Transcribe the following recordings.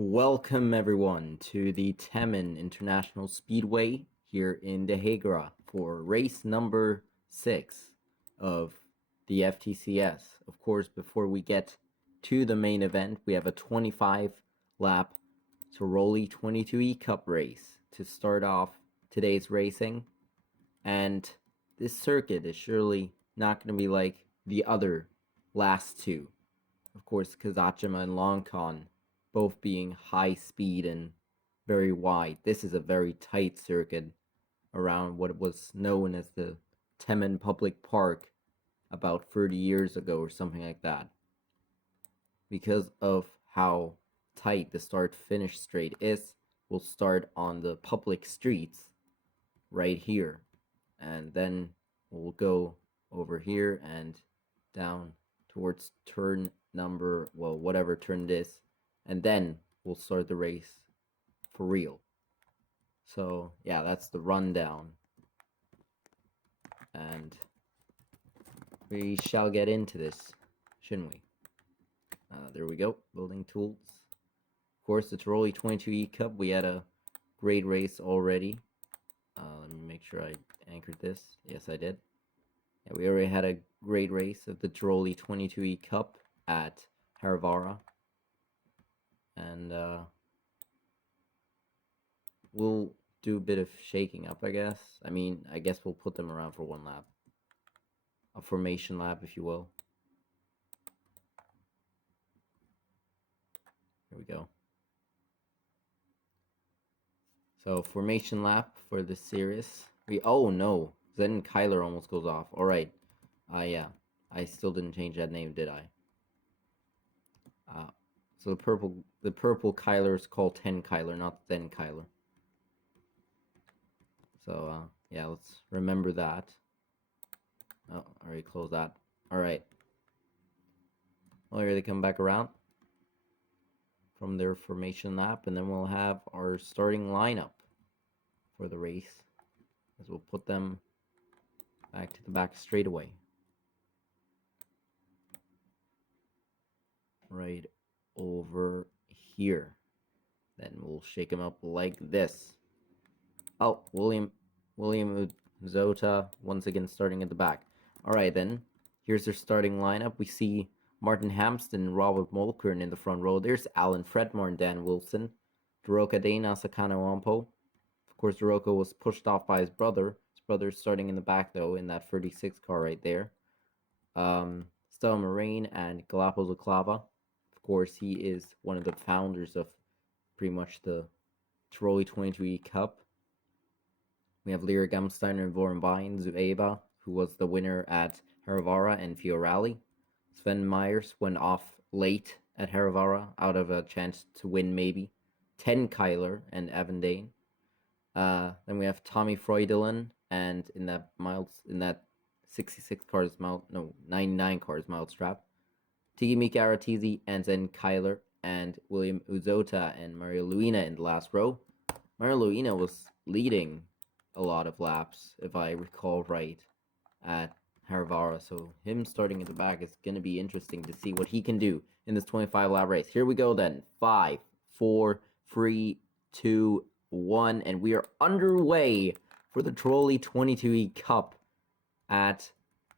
Welcome everyone to the Temen International Speedway here in The Hague for race number 6 of the FTCS. Of course, before we get to the main event, we have a 25 lap Tiroli 22E Cup race to start off today's racing. And this circuit is surely not going to be like the other last two. Of course, Kazachima and Longcon both being high speed and very wide. This is a very tight circuit around what was known as the Temen Public Park about 30 years ago or something like that. Because of how tight the start-finish straight is, we'll start on the public streets right here. And then we'll go over here and down towards turn number, well, whatever turn it is, and then we'll start the race for real. So yeah, that's the rundown, and we shall get into this, shouldn't we? There we go, building tools. Of course, the Tiroli 22E Cup, we had a great race already. Let me make sure I anchored this. Yes, I did. Yeah, we already had a great race of the Tiroli 22E Cup at Haravara. And we'll do a bit of shaking up, I guess. I guess we'll put them around for one lap. A formation lap, if you will. Here we go. So, formation lap for the series. Oh no, Zen Kyler almost goes off. Alright. Yeah. I still didn't change that name, did I? So the purple Kyler is called 10 Kyler, not Zen Kyler. So, yeah, let's remember that. Oh, already closed that. Alright. Well, here they come back around from their formation lap, and then we'll have our starting lineup for the race, as we'll put them back to the back straightaway. Right over here. Then we'll shake them up like this. Oh, William Zota once again starting at the back. Alright then, here's their starting lineup. We see Martin Hampston and Robert Mulkern in the front row. There's Alan Fredmore and Dan Wilson. Daroka Dana Sakano Ampo. Of course, Daroka was pushed off by his brother. His brother's starting in the back, though, in that 36 car right there. Stella Moraine and Galapagos Clava. Of course, he is one of the founders of pretty much the Tiroli 22E Cup. We have Lyra Gamsteiner and Voren Vine, Zueba, who was the winner at Haravara and Fiorali. Sven Myers went off late at Haravara, out of a chance to win maybe. 10 Kyler and Evan Dane. Then we have Tommy Freudelin, and in that 66 cars mount, no, 99 cars mousetrap. Tigi Mika Aratizi and Zen Kyler and William Uzota and Mario Luina in the last row. Mario Luina was leading a lot of laps, if I recall right, at Haravara, so him starting at the back is going to be interesting to see what he can do in this 25 lap race. Here we go then. 5, 4, 3, 2, 1, and we are underway for the Tiroli 22E Cup at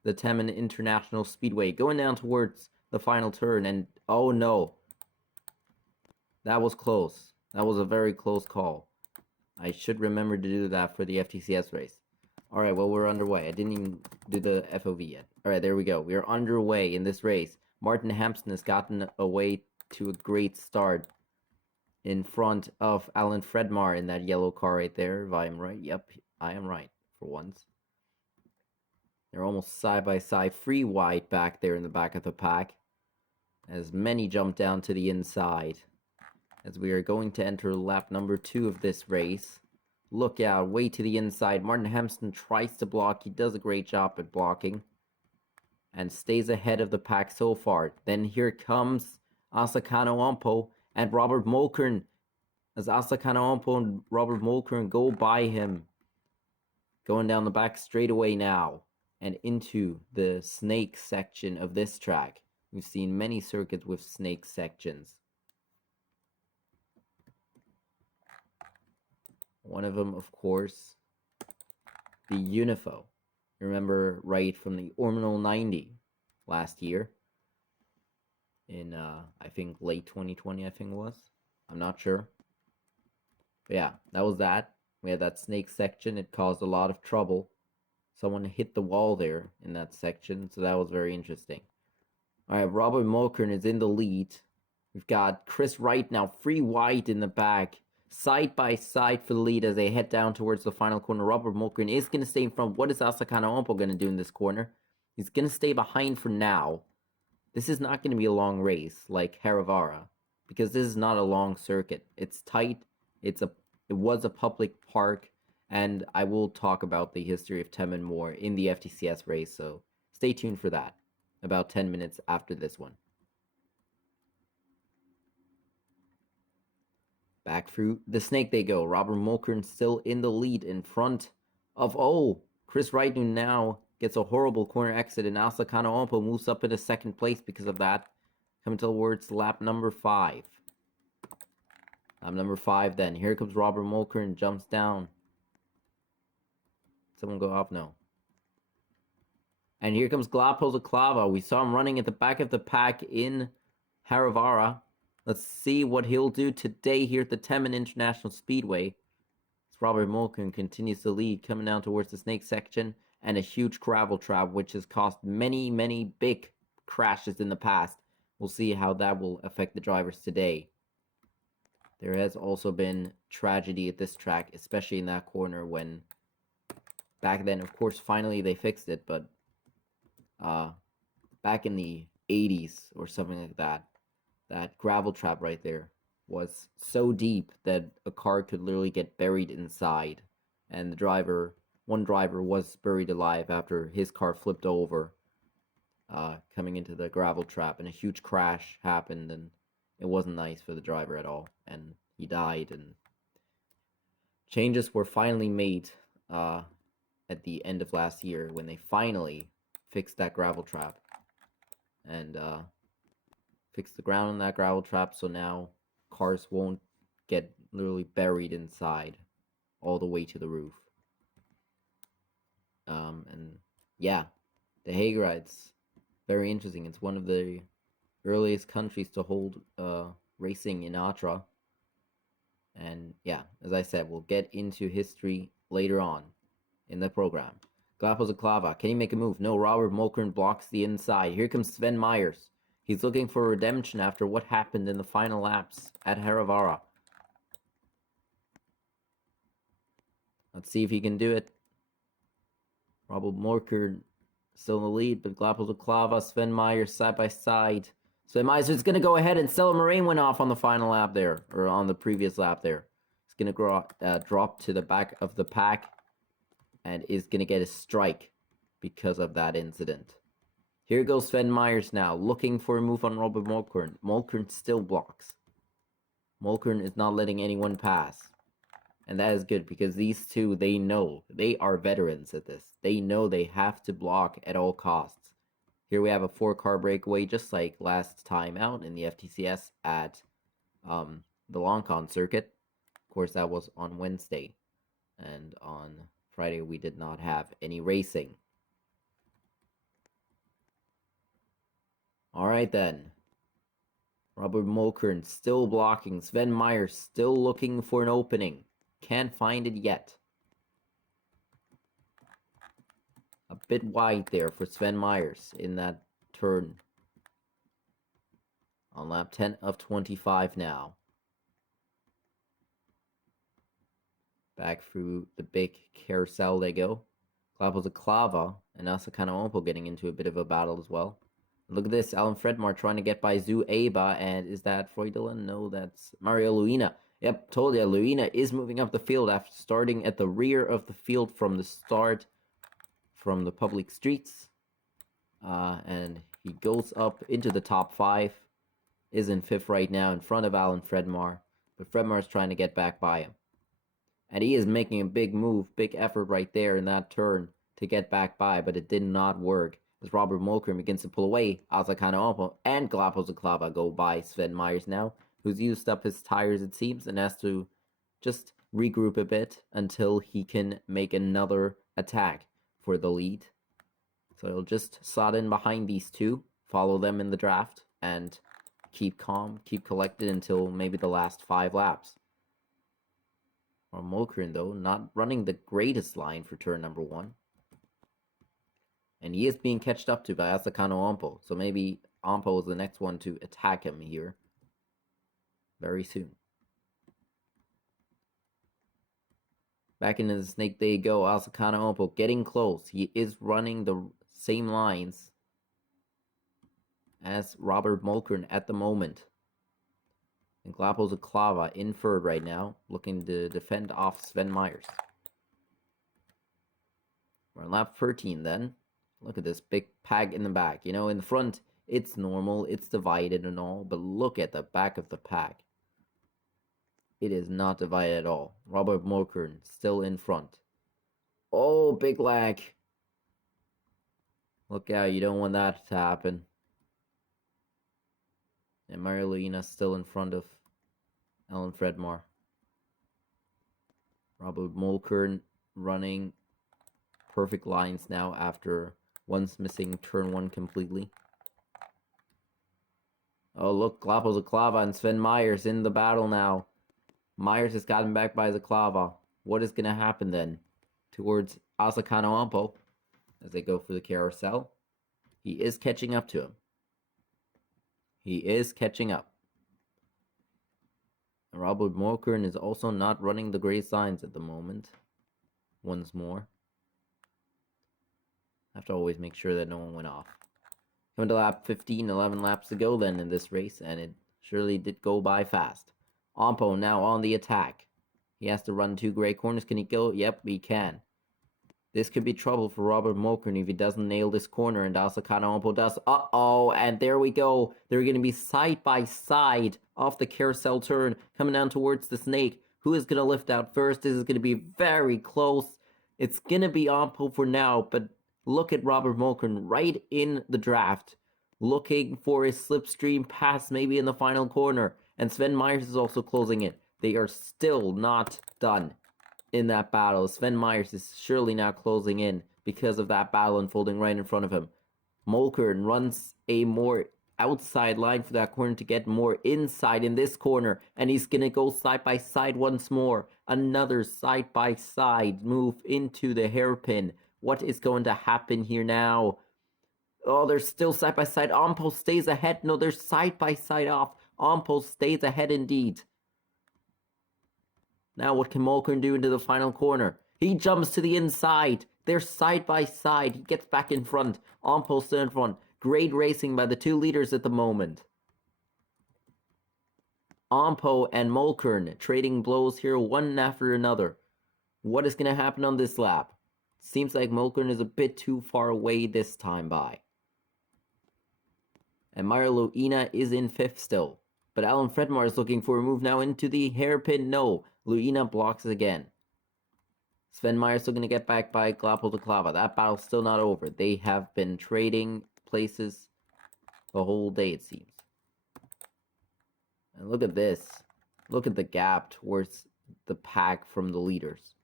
the Temen International Speedway, going down towards the final turn, and oh no, that was close. That was a very close call. I should remember to do that for the FTCS race. Alright, well, we're underway. I didn't even do the FOV yet. Alright, there we go. We are underway in this race. Martin Hampston has gotten away to a great start in front of Alan Fredmar in that yellow car right there, if I am right. Yep, I am right, for once. They're almost side by side, free wide back there in the back of the pack, as many jump down to the inside. As we are going to enter lap number 2 of this race. Look out, way to the inside. Martin Hampston tries to block. He does a great job at blocking and stays ahead of the pack so far. Then here comes Asakano Ampo and Robert Mulkern, as Asakano Ampo and Robert Mulkern go by him. Going down the back straightaway now and into the snake section of this track. We've seen many circuits with snake sections. One of them, of course, the Unifo. You remember right from the Orminal 90 last year in, I think, late 2020, I think it was. I'm not sure. But yeah, that was that. We had that snake section. It caused a lot of trouble. Someone hit the wall there in that section, so that was very interesting. All right, Robert Mulkern is in the lead. We've got Chris Wright now, free wide in the back, side by side for the lead as they head down towards the final corner. Robert Mulkern is going to stay in front. What is Asakana Ompo going to do in this corner? He's going to stay behind for now. This is not going to be a long race like Haravara, because this is not a long circuit. It's tight. It was a public park, and I will talk about the history of Temen more in the FTCS race, so stay tuned for that about 10 minutes after this one. Back through the snake they go. Robert Mulkern still in the lead in front of, Chris Wright, who now gets a horrible corner exit, and Asakana Ompo moves up into second place because of that. Coming towards lap number 5. Lap number 5 then. Here comes Robert Mulkern, jumps down. Someone go off? No. And here comes Glapos Aklava. We saw him running at the back of the pack in Haravara. Let's see what he'll do today here at the Temen International Speedway. As Robert Mulkern continues to lead, coming down towards the snake section, and a huge gravel trap, which has caused many, many big crashes in the past. We'll see how that will affect the drivers today. There has also been tragedy at this track, especially in that corner when back then, of course, finally they fixed it, but back in the 80s or something like that, that gravel trap right there was so deep that a car could literally get buried inside, and one driver was buried alive after his car flipped over coming into the gravel trap, and a huge crash happened, and it wasn't nice for the driver at all, and he died. And changes were finally made at the end of last year when they finally fixed that gravel trap and fixed the ground in that gravel trap, so now cars won't get literally buried inside all the way to the roof. And yeah, the Hague, it's very interesting. It's one of the earliest countries to hold racing in Atra. And yeah, as I said, we'll get into history later on in the program. Glapos Aklava, can he make a move? No, Robert Mulkern blocks the inside. Here comes Sven Myers. He's looking for redemption after what happened in the final laps at Haravara. Let's see if he can do it. Robert Mulkern still in the lead, but Glapos Aklava, Sven Myers side by side. Sven Myers is going to go ahead, and Stella Moraine went off on the final lap there, or on the previous lap there. He's going to drop to the back of the pack and is going to get a strike because of that incident. Here goes Sven Myers now, looking for a move on Robert Mulkern. Mulkern still blocks. Mulkern is not letting anyone pass. And that is good, because these two, they know. They are veterans at this. They know they have to block at all costs. Here we have a 4-car breakaway, just like last time out in the FTCS at the Long-Con circuit. Of course, that was on Wednesday. And on Friday, we did not have any racing. Alright then. Robert Mulkern still blocking. Sven Myers still looking for an opening. Can't find it yet. A bit wide there for Sven Myers in that turn. On lap 10 of 25 now. Back through the big carousel they go. Glapos Aklava and Asakana Ompo getting into a bit of a battle as well. Look at this, Alan Fredmar trying to get by Zu Aba, and is that Freudelan? No, that's Mario Luina. Yep, told you, Luina is moving up the field after starting at the rear of the field from the start from the public streets. And he goes up into the top 5, is in 5th right now in front of Alan Fredmar, but Fredmar is trying to get back by him. And he is making a big move, big effort right there in that turn to get back by, but it did not work. As Robert Mulkern begins to pull away, Asakana Ompo and Glapos Aklava go by Sven Myers now, who's used up his tires, it seems, and has to just regroup a bit until he can make another attack for the lead. So he'll just slot in behind these two, follow them in the draft, and keep calm, keep collected until maybe the last 5 laps. Or Mulkern, though, not running the greatest line for turn number 1. And he is being catched up to by Asakano Ampo, so maybe Ampo is the next one to attack him here very soon. Back into the snake they go. Asakano Ampo getting close. He is running the same lines as Robert Mulkern at the moment. And Glapos Aklava in third right now, looking to defend off Sven Meyers. We're on lap 13 then. Look at this big pack in the back. You know, in the front, it's normal, it's divided and all, but look at the back of the pack. It is not divided at all. Robert Mulkern still in front. Oh, big lag. Look out, you don't want that to happen. And Mario Luina still in front of Alan Fredmore. Robert Mulkern running perfect lines now after once missing turn 1 completely. Oh, look, Glapos Aklava and Sven Meyers in the battle now. Meyers has gotten back by Zaklava. What is going to happen then? Towards Asakano Ampo as they go for the carousel. He is catching up to him. He is catching up. And Robert Mulkern is also not running the great signs at the moment. Once more. I have to always make sure that no one went off. Coming to lap 15, 11 laps to go then in this race, and it surely did go by fast. Ampo now on the attack. He has to run 2 gray corners. Can he go? Yep, he can. This could be trouble for Robert Mulkern if he doesn't nail this corner, and Asakano Ampo does. Uh-oh, and there we go. They're going to be side by side off the carousel turn, coming down towards the snake. Who is going to lift out first? This is going to be very close. It's going to be Ampo for now, but look at Robert Mulkern right in the draft, looking for his slipstream pass maybe in the final corner. And Sven Meyers is also closing it. They are still not done in that battle. Sven Meyers is surely now closing in because of that battle unfolding right in front of him. Mulkern runs a more outside line for that corner to get more inside in this corner. And he's going to go side by side once more. Another side by side move into the hairpin. What is going to happen here now? Oh, they're still side by side. Ampo stays ahead. No, they're side by side off. Ampo stays ahead indeed. Now what can Mulkern do into the final corner? He jumps to the inside. They're side by side. He gets back in front. Ampo still in front. Great racing by the 2 leaders at the moment. Ampo and Mulkern trading blows here one after another. What is going to happen on this lap? Seems like Mulkern is a bit too far away this time by. And Mario Luina is in 5th still. But Alan Fredmore is looking for a move now into the hairpin. No, Luina blocks again. Sven Meyers still going to get back by Glapos Aklava. That battle's still not over. They have been trading places the whole day, it seems. And look at this. Look at the gap towards the pack from the leaders.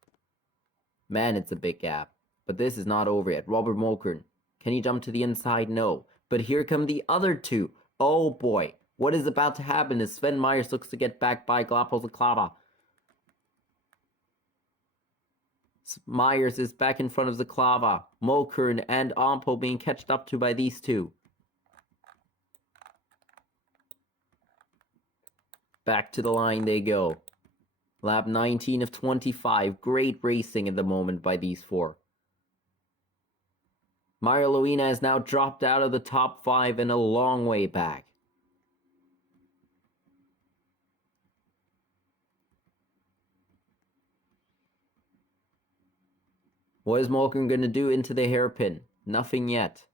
Man, it's a big gap. But this is not over yet. Robert Mulkern. Can he jump to the inside? No. But here come the other 2. Oh boy. What is about to happen as Sven Meyers looks to get back by Glapos Aklava. Meyers is back in front of Zaklava. Mulkern and Ampo being catched up to by these 2. Back to the line they go. Lap 19 of 25. Great racing at the moment by these 4. Mario Luina has now dropped out of the top 5 and a long way back. What is Mulkern going to do into the hairpin? Nothing yet.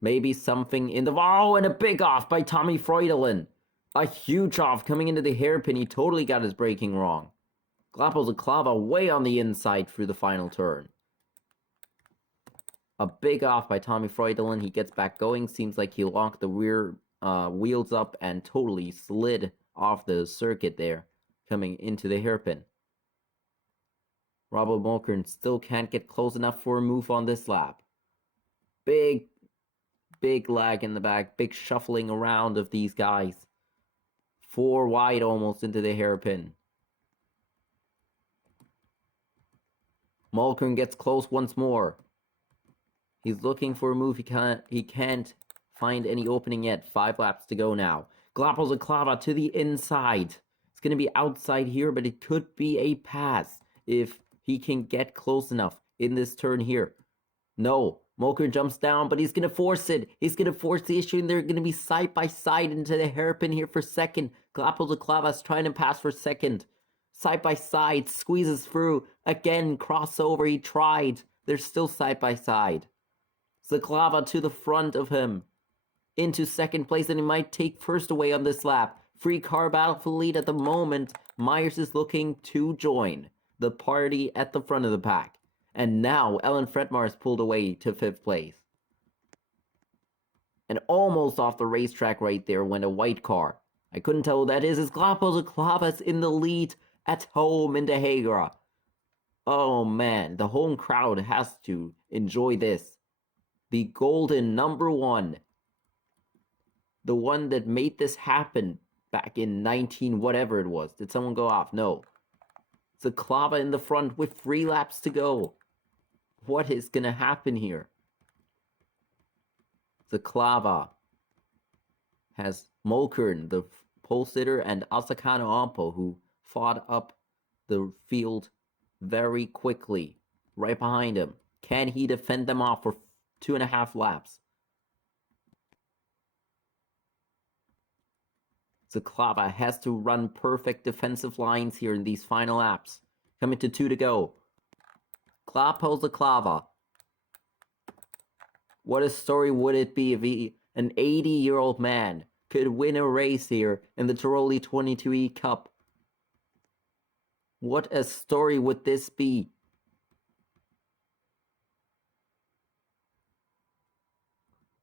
Maybe something in the... Oh, and a big off by Tommy Freudelin. A huge off coming into the hairpin. He totally got his braking wrong. Glapos Aklava way on the inside through the final turn. A big off by Tommy Freudelin. He gets back going. Seems like he locked the rear wheels up and totally slid off the circuit there, coming into the hairpin. Robert Mulkern still can't get close enough for a move on this lap. Big lag in the back, big shuffling around of these guys. 4 wide almost into the hairpin. Mulkern gets close once more. He's looking for a move. He can't find any opening yet. 5 laps to go now. Glapos Aklava to the inside. It's going to be outside here, but it could be a pass if he can get close enough in this turn here. No, Mulkern jumps down, but he's going to force it. He's going to force the issue, and they're going to be side by side into the hairpin here for second. Glapos Aklavas trying to pass for second. Side by side, squeezes through. Again, crossover, he tried. They're still side by side. Zaklava to the front of him. Into second place, and he might take first away on this lap. Free car battle for lead at the moment. Myers is looking to join the party at the front of the pack. And now Ellen Fredmar has pulled away to 5th place. And almost off the racetrack right there went a white car. I couldn't tell who that is. It's Glapos Aklavas in the lead at home in the Hagra. Oh man, the home crowd has to enjoy this. The golden number 1. The one that made this happen back in 19 whatever it was. Did someone go off? No. Zaklava in the front with 3 laps to go. What is going to happen here? Zaklava has Mulkern, the pole sitter, and Asakano Ampo, who fought up the field very quickly. Right behind him. Can he defend them off for 2.5 laps? Zaklava has to run perfect defensive lines here in these final laps. Coming to 2 to go. Glapos Zaklava. What a story would it be if an 80-year-old man could win a race here in the Tiroli 22E Cup? What a story would this be?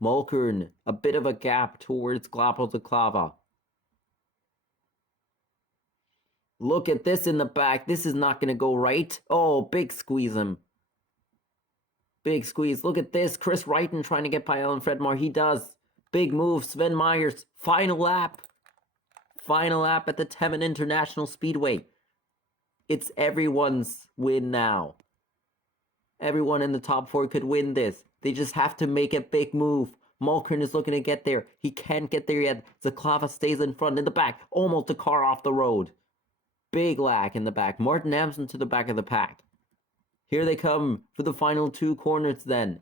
Mulkern, a bit of a gap towards Glapos Zaklava. Look at this in the back. This is not going to go right. Oh, big squeeze him. Big squeeze. Look at this. Chris Wrighton trying to get by Ellen Fredmar. He does. Big move. Sven Myers. Final lap. Final lap at the Temen International Speedway. It's everyone's win now. Everyone in the top 4 could win this. They just have to make a big move. Mulkern is looking to get there. He can't get there yet. Zaklava stays in front. In the back. Almost a car off the road. Big lag in the back. Martin Amson to the back of the pack. Here they come for the final 2 corners then.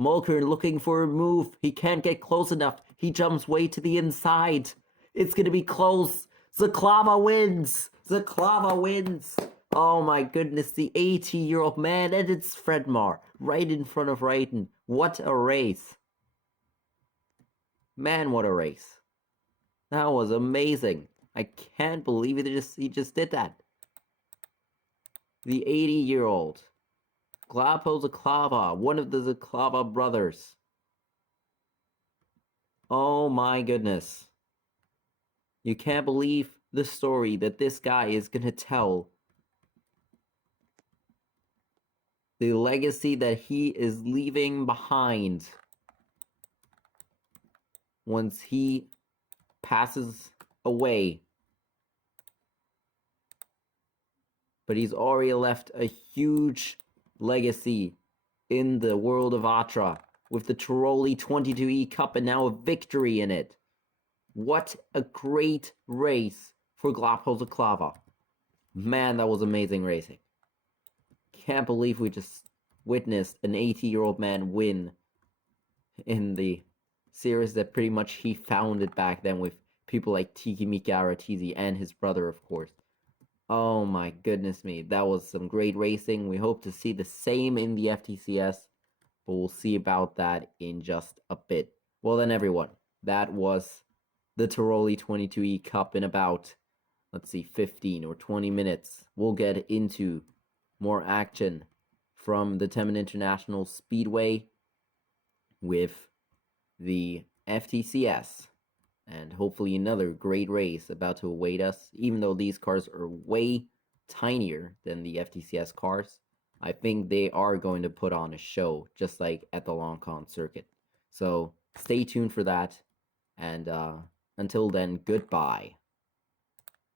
Mulkern looking for a move. He can't get close enough. He jumps way to the inside. It's going to be close. Zaklava wins. Zaklava wins. Oh my goodness, the 80-year-old man, and it's Fredmar right in front of Wrighton. What a race. Man, what a race. That was amazing. I can't believe he just did that. The 80-year-old. Glapos Zaklava, one of the Zaklava brothers. Oh my goodness. You can't believe the story that this guy is going to tell. The legacy that he is leaving behind once he passes away. But he's already left a huge legacy in the world of Atra with the Tiroli 22E Cup and now a victory in it. What a great race for Glapos Zaklava. Man, that was amazing racing. Can't believe we just witnessed an 80-year-old man win in the series that pretty much he founded back then with people like Tiki Mika Aratizi and his brother, of course. Oh my goodness me, that was some great racing. We hope to see the same in the FTCS, but we'll see about that in just a bit. Well then everyone, that was the Tiroli 22E Cup in about, let's see, 15 or 20 minutes. We'll get into more action from the Temen International Speedway with the FTCS. And hopefully another great race about to await us, even though these cars are way tinier than the FTCS cars, I think they are going to put on a show just like at the Long Con circuit. So stay tuned for that. And until then, goodbye.